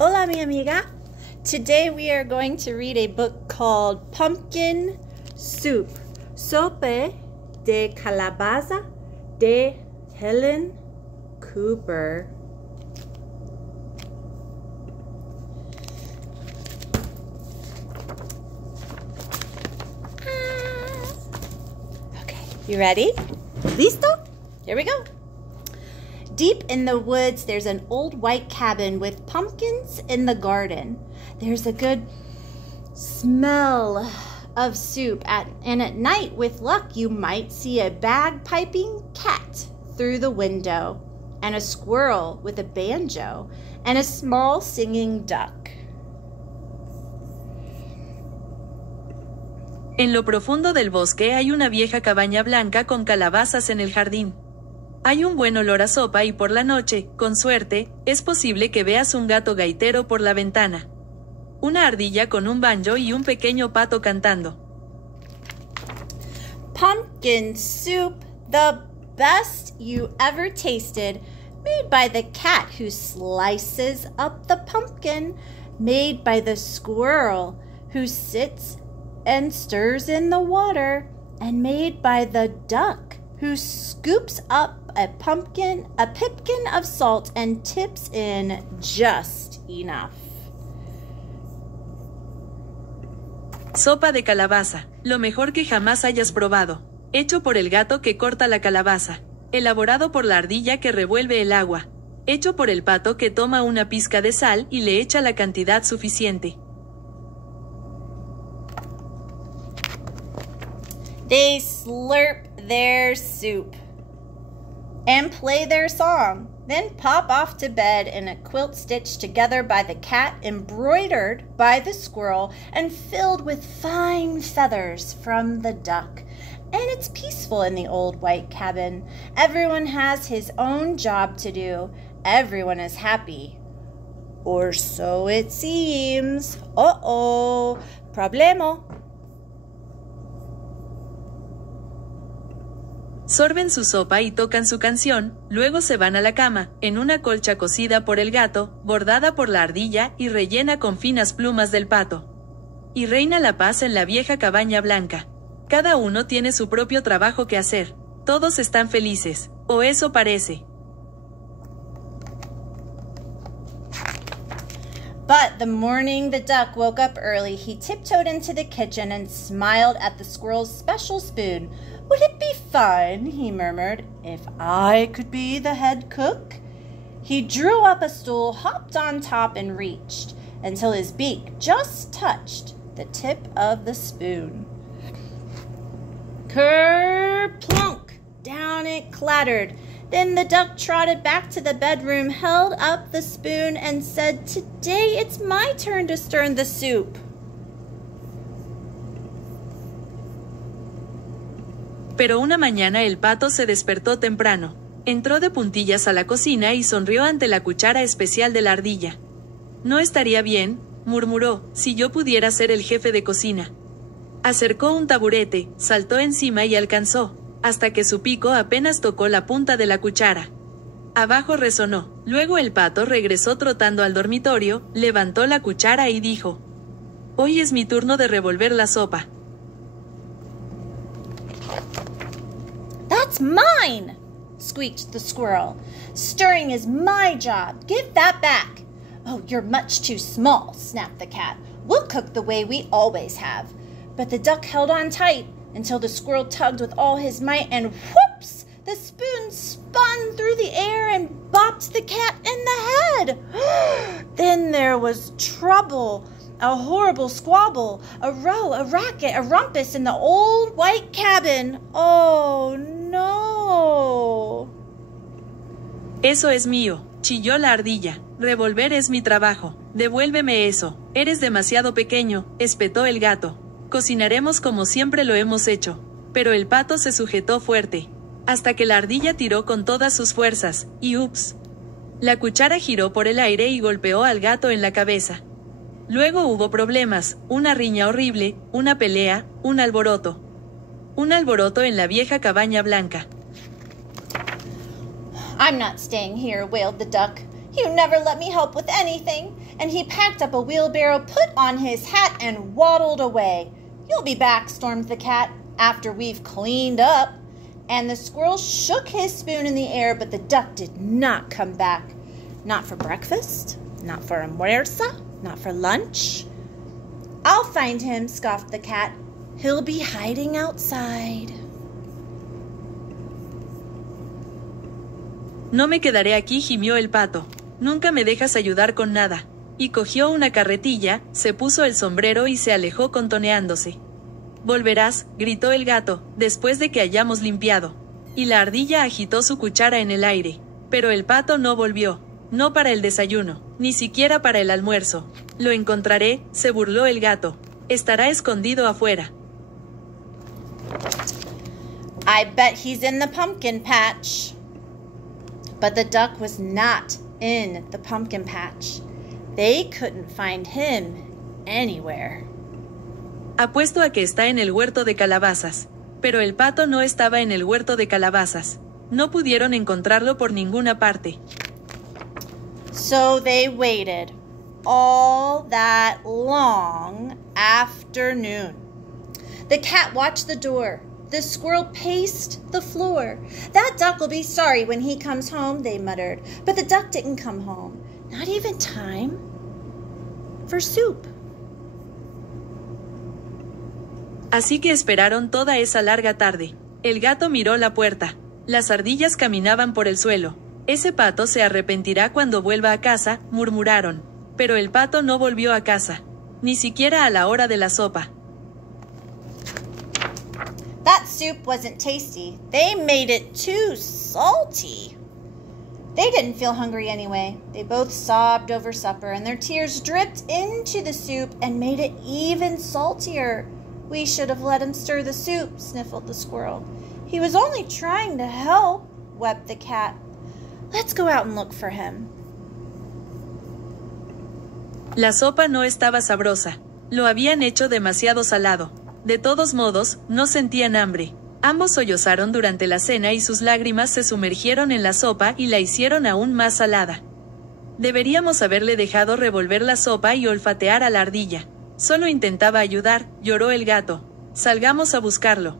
Hola, mi amiga. Today we are going to read a book called Pumpkin Soup, Sopa de Calabaza de Helen Cooper. Okay, you ready? Listo? Here we go. Deep in the woods, there's an old white cabin with pumpkins in the garden. There's a good smell of soup, and at night, with luck, you might see a bagpiping cat through the window, and a squirrel with a banjo, and a small singing duck. En lo profundo del bosque hay una vieja cabaña blanca con calabazas en el jardín. Hay un buen olor a sopa y por la noche, con suerte, es posible que veas un gato gaitero por la ventana. Una ardilla con un banjo y un pequeño pato cantando. Pumpkin soup, the best you ever tasted, made by the cat who slices up the pumpkin, made by the squirrel who sits and stirs in the water, and made by the duck who scoops up a pipkin of salt and tips in just enough. Sopa de calabaza, lo mejor que jamás hayas probado. Hecho por el gato que corta la calabaza. Elaborado por la ardilla que revuelve el agua. Hecho por el pato que toma una pizca de sal y le echa la cantidad suficiente. They slurp their soup and play their song, then pop off to bed in a quilt stitched together by the cat, embroidered by the squirrel, and filled with fine feathers from the duck. And it's peaceful in the old white cabin. Everyone has his own job to do. Everyone is happy. Or so it seems. Uh-oh, problemo. Sorben su sopa y tocan su canción, luego se van a la cama, en una colcha cosida por el gato, bordada por la ardilla y rellena con finas plumas del pato. Y reina la paz en la vieja cabaña blanca. Cada uno tiene su propio trabajo que hacer. Todos están felices, o eso parece. But the morning the duck woke up early, he tiptoed into the kitchen and smiled at the squirrel's special spoon. "Would it be fun," he murmured, "if I could be the head cook?" He drew up a stool, hopped on top, and reached until his beak just touched the tip of the spoon. Ker-plunk! Down it clattered. Then the duck trotted back to the bedroom, held up the spoon, and said, "Today it's my turn to stir the soup." Pero una mañana el pato se despertó temprano. Entró de puntillas a la cocina y sonrió ante la cuchara especial de la ardilla. «No estaría bien», murmuró, «si yo pudiera ser el jefe de cocina». Acercó un taburete, saltó encima y alcanzó, hasta que su pico apenas tocó la punta de la cuchara. Abajo resonó. Luego el pato regresó trotando al dormitorio, levantó la cuchara y dijo: «Hoy es mi turno de revolver la sopa». "That's mine!" squeaked the squirrel. "Stirring is my job. Give that back." "Oh, you're much too small," snapped the cat. "We'll cook the way we always have." But the duck held on tight until the squirrel tugged with all his might, and whoops! The spoon spun through the air and bopped the cat in the head. Then there was trouble. A horrible squabble, a row, a racket, a rumpus in the old white cabin. Oh, no. «Eso es mío», chilló la ardilla. «Revolver es mi trabajo. Devuélveme eso. Eres demasiado pequeño», espetó el gato. «Cocinaremos como siempre lo hemos hecho». Pero el pato se sujetó fuerte, hasta que la ardilla tiró con todas sus fuerzas, y ¡ups! La cuchara giró por el aire y golpeó al gato en la cabeza. Luego hubo problemas, una riña horrible, una pelea, un alboroto. Un alboroto en la vieja cabaña blanca. "I'm not staying here," wailed the duck. You never let me help with anything. And he packed up a wheelbarrow, put on his hat, and waddled away. You'll be back, stormed the cat, after we've cleaned up. And the squirrel shook his spoon in the air, but the duck did not come back. Not for breakfast, not for almuerza, not for lunch. I'll find him, scoffed the cat. He'll be hiding outside. No me quedaré aquí, gimió el pato. Nunca me dejas ayudar con nada. Y cogió una carretilla, se puso el sombrero y se alejó contoneándose. Volverás, gritó el gato, después de que hayamos limpiado. Y la ardilla agitó su cuchara en el aire. Pero el pato no volvió. No para el desayuno, ni siquiera para el almuerzo. Lo encontraré, se burló el gato. Estará escondido afuera. I bet he's in the pumpkin patch. But the duck was not in the pumpkin patch. They couldn't find him anywhere. Apuesto a que está en el huerto de calabazas. Pero el pato no estaba en el huerto de calabazas. No pudieron encontrarlo por ninguna parte. So they waited all that long afternoon. The cat watched the door. The squirrel paced the floor. That duck will be sorry when he comes home, they muttered. But the duck didn't come home. Not even time for soup. Así que esperaron toda esa larga tarde. El gato miró la puerta. Las ardillas caminaban por el suelo. Ese pato se arrepentirá cuando vuelva a casa, murmuraron. Pero el pato no volvió a casa. Ni siquiera a la hora de la sopa. That soup wasn't tasty. They made it too salty. They didn't feel hungry anyway. They both sobbed over supper, and their tears dripped into the soup and made it even saltier. We should have let him stir the soup, sniffled the squirrel. He was only trying to help, wept the cat. Let's go out and look for him. La sopa no estaba sabrosa. Lo habían hecho demasiado salado. De todos modos, no sentían hambre. Ambos sollozaron durante la cena y sus lágrimas se sumergieron en la sopa y la hicieron aún más salada. Deberíamos haberle dejado revolver la sopa y olfatear a la ardilla. Solo intentaba ayudar, lloró el gato. Salgamos a buscarlo.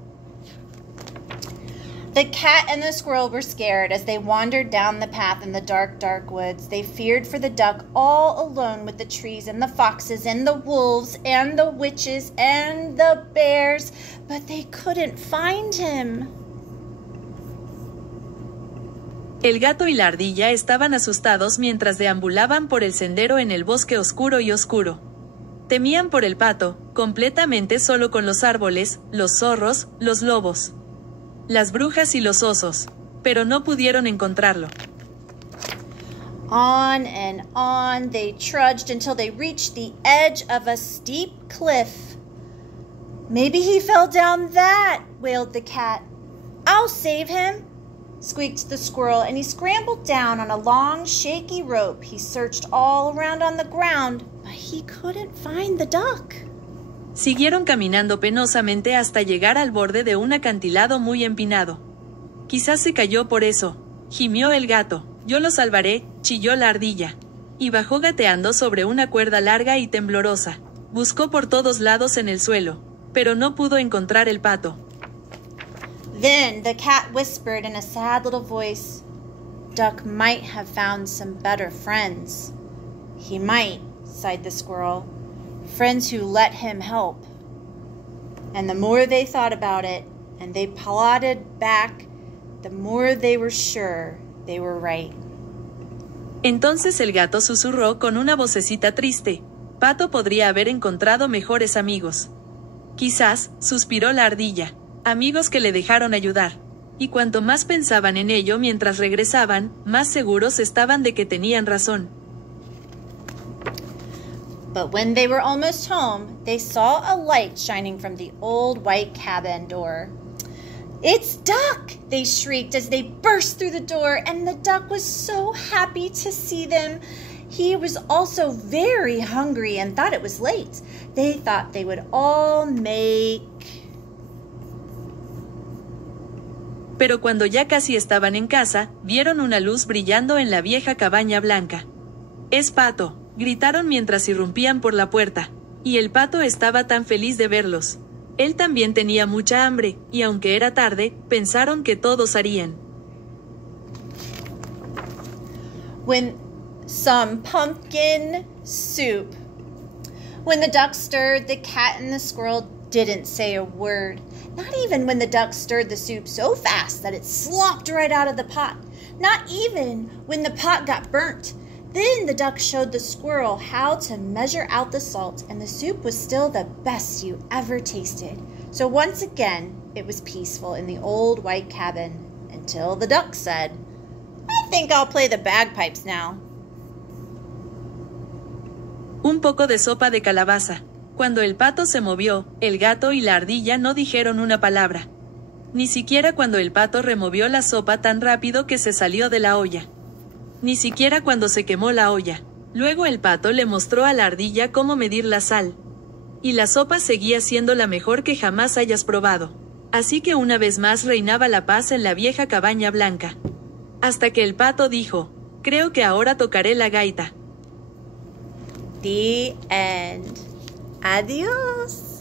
The cat and the squirrel were scared as they wandered down the path in the dark, dark woods. They feared for the duck all alone with the trees and the foxes and the wolves and the witches and the bears, but they couldn't find him. El gato y la ardilla estaban asustados mientras deambulaban por el sendero en el bosque oscuro y oscuro. Temían por el pato, completamente solo con los árboles, los zorros, los lobos, las brujas y los osos, pero no pudieron encontrarlo. On and on they trudged until they reached the edge of a steep cliff. Maybe he fell down that, wailed the cat. I'll save him, squeaked the squirrel, and he scrambled down on a long, shaky rope. He searched all around on the ground, but he couldn't find the duck. Siguieron caminando penosamente hasta llegar al borde de un acantilado muy empinado. Quizás se cayó por eso, gimió el gato. Yo lo salvaré, chilló la ardilla. Y bajó gateando sobre una cuerda larga y temblorosa. Buscó por todos lados en el suelo, pero no pudo encontrar el pato. Then the cat whispered in a sad little voice, Duck might have found some better friends. He might, sighed the squirrel. Friends who let him help. And the more they thought about it, and they plodded back, the more they were sure they were right. Entonces el gato susurró con una vocecita triste. Pato podría haber encontrado mejores amigos. Quizás, suspiró la ardilla, amigos que le dejaron ayudar. Y cuanto más pensaban en ello mientras regresaban, más seguros estaban de que tenían razón. But when they were almost home, they saw a light shining from the old white cabin door. It's Duck! They shrieked as they burst through the door, and the duck was so happy to see them. He was also very hungry and thought it was late. They thought they would all make... Pero cuando ya casi estaban en casa, vieron una luz brillando en la vieja cabaña blanca. Es Pato, gritaron mientras irrumpían por la puerta. Y el Pato estaba tan feliz de verlos. Él también tenía mucha hambre, y aunque era tarde, pensaron que todos harían. When some pumpkin soup. When the duck stirred, the cat and the squirrel didn't say a word. Not even when the duck stirred the soup so fast that it slopped right out of the pot. Not even when the pot got burnt. Then the duck showed the squirrel how to measure out the salt, and the soup was still the best you ever tasted. So once again, it was peaceful in the old white cabin, until the duck said, "I think I'll play the bagpipes now." Un poco de sopa de calabaza. Cuando el pato se movió, el gato y la ardilla no dijeron una palabra. Ni siquiera cuando el pato removió la sopa tan rápido que se salió de la olla. Ni siquiera cuando se quemó la olla. Luego el pato le mostró a la ardilla cómo medir la sal. Y la sopa seguía siendo la mejor que jamás hayas probado. Así que una vez más reinaba la paz en la vieja cabaña blanca. Hasta que el pato dijo, creo que ahora tocaré la gaita. The end. Adiós.